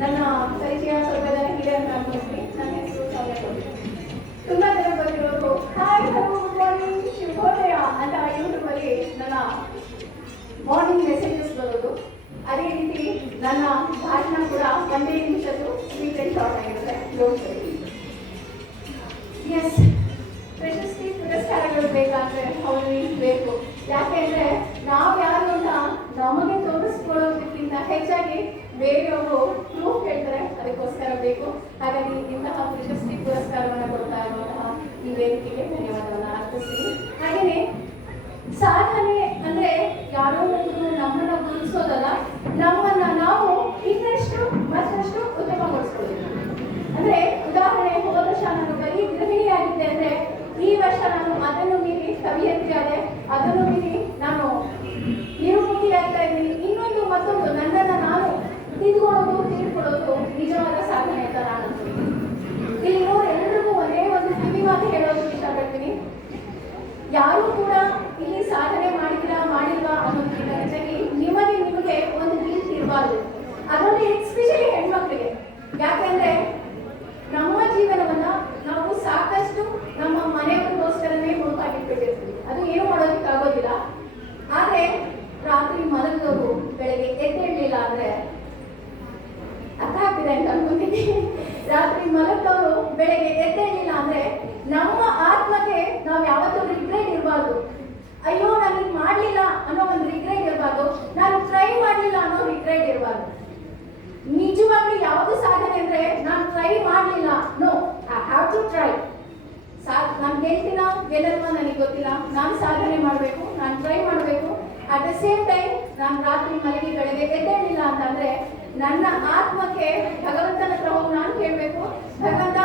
ನನ್ನ ಪರಿಚಯ ಸ್ವಲ್ಪ ಜನ ಅನ್ಕೊಂಡ್ರಿ ನನ್ನ ಹೆಸರು ಸೌಮ್ಯ ತುಂಬ ಜನ ಬಂದಿರೋದು. ಹಾಯ್ ಗುಡ್ ಮಾರ್ನಿಂಗ್ ಶುಭೋದಯ ಅಂತ ಯೂಟ್ಯೂಬಲ್ಲಿ ನನ್ನ ಮಾರ್ನಿಂಗ್ ಮೆಸೇಜಸ್ ಬರೋದು. ಅದೇ ರೀತಿ ನನ್ನ ಭಾಷಣ ಕೂಡ ಒಂದೇ ನಿಮಿಷದ್ದು ಸ್ವೀಟ್ ಅಂಡ್ ಶಾರ್ಟ್ ಆಗಿರುತ್ತೆ ಎಸ್ ಪ್ರಶಸ್ತಿ ಪುರಸ್ಕಾರಗಳು ಬೇಕಾದ್ರೆ ಅವ್ರಿಗೆ ಬೇಕು. ಯಾಕೆಂದ್ರೆ ನಾವು ಯಾರು ಅಂತ ನಮಗೆ ತೋರಿಸ್ಕೊಳ್ಳೋದಕ್ಕಿಂತ ಹೆಚ್ಚಾಗಿ ಬೇರೆಯವರು ಸಾಧನೆ ಅಂದ್ರೆ ಯಾರೋ ಒಬ್ಬರು ನಮ್ಮನ್ನ ಗುರುತಿಸೋದಲ್ಲ, ನಮ್ಮನ್ನ ನಾವು ಇನ್ನಷ್ಟು, ಮತ್ತಷ್ಟು ಉತ್ತಮಗೊಳಿಸ್ಕೊಳ್ಳೋದು ಅಂದ್ರೆ ಉದಾಹರಣೆ, ಹೋದ ವರ್ಷ ನಾನು ಬರೀ ಗೃಹಿಣಿಯಾಗಿದ್ದೆ ಅಂದ್ರೆ ಈ ವರ್ಷ ನಾನು ಅದನ್ನು ಮೀರಿ ಕವಿಯತ್ರಿ ಆದೆ ಅದನ್ನು ಮೀರಿ ನಾನು ಯಾರು ಕೂಡ ಇಲ್ಲಿ ಸಾಧನೆ ಮಾಡಿದ್ರಾ, ಮಾಡಿಲ್ವಾ ಅನ್ನೋದಕ್ಕಿಂತ ಹೆಚ್ಚಾಗಿ ನಿಮಗೆ ನಿಮಗೆ ಒಂದು ಗಿಲ್ಟ್ ಇರಬಾರ್ದು. ಅದರಲ್ಲಿ ಎಸ್ಪೆಷಲಿ ಹೆಣ್ಮಕ್ಳಿಗೆ. ಯಾಕೆಂದ್ರೆ ನಮ್ಮ ಜೀವನವನ್ನ ನಾವು ಸಾಕಷ್ಟು ನಮ್ಮ ಮನೆಯವರಿಗೋಸ್ಕರನೇ ಮುಳುಗಾಗಿಟ್ಬಿಟ್ಟಿರ್ತೀವಿ ಅದು ಏನು ಮಾಡೋದಕ್ಕೆ ಆಗೋದಿಲ್ಲ ಆದ್ರೆ ರಾತ್ರಿ ಮಲಗಿದವರು ಬೆಳಗ್ಗೆ ಎದ್ದೇಳಲಿಲ್ಲ ಅಂದ್ರೆ ಅರ್ಥ ಆಗ್ತಿದೆ ಅಂತ ಅನ್ಕೊಂತೀನಿ ರಾತ್ರಿ ಮಲಗಿದವರು ಬೆಳಗ್ಗೆ ಎದ್ದೇಳಲಿಲ್ಲ ಅಂದ್ರೆ ನಮ್ಮ ಆತ್ಮಕ್ಕೆ ನಾವು ಯಾವತ್ತೂ ರಿಗ್ರೆಟ್ ಇರಬಾರ್ದು ಅಯ್ಯೋ ನಾನು ಇದು ಮಾಡಲಿಲ್ಲ ಅನ್ನೋ ಒಂದು ರಿಗ್ರೆಟ್ ಇರಬಾರ್ದು ನಾನು ಟ್ರೈ ಮಾಡಲಿಲ್ಲ ಅನ್ನೋ ರಿಗ್ರೆಟ್ ಇರಬಾರ್ದು ನಿಜವಾಗ್ಲೂ ಯಾವುದು ಸಾಧನೆ ಅಂದ್ರೆ ನಾನು ಟ್ರೈ ಮಾಡಲಿಲ್ಲ. No I have to try ಸಾ, ನಾನು ಗೆಲ್ತೀನ ಗೆಲ್ಲಲ್ವಾ ನನಗೆ ಗೊತ್ತಿಲ್ಲ. ನಾನು ಸಾಧನೆ ಮಾಡಬೇಕು, ನಾನು ಟ್ರೈ ಮಾಡಬೇಕು. ಅಟ್ ದ ಸೇಮ್ ಟೈಮ್ ನಾನು ರಾತ್ರಿ ಮಲಗಿ ಬೆಳಗ್ಗೆ ಎದ್ದೇಳಿಲ್ಲ ಅಂತಂದ್ರೆ ನನ್ನ ಆತ್ಮಕ್ಕೆ ಭಗವಂತನ ಹತ್ರ ಹೋಗಿ ನಾನು ಕೇಳಬೇಕು. ಭಗವಂತ,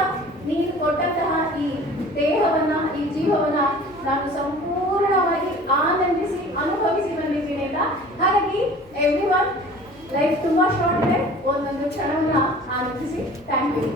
ನೀನು ಕೊಟ್ಟಂತಹ ಈ ದೇಹವನ್ನ, ಈ ಜೀವವನ್ನ ನಾನು ಸಂಪೂರ್ಣವಾಗಿ ಲೈಫ್ ತುಂಬಾ ಶಾರ್ಟ್ ಇದೆ ಒಂದೊಂದು ಕ್ಷಣವನ್ನ ಆನಂದಿಸಿ ಥ್ಯಾಂಕ್ ಯು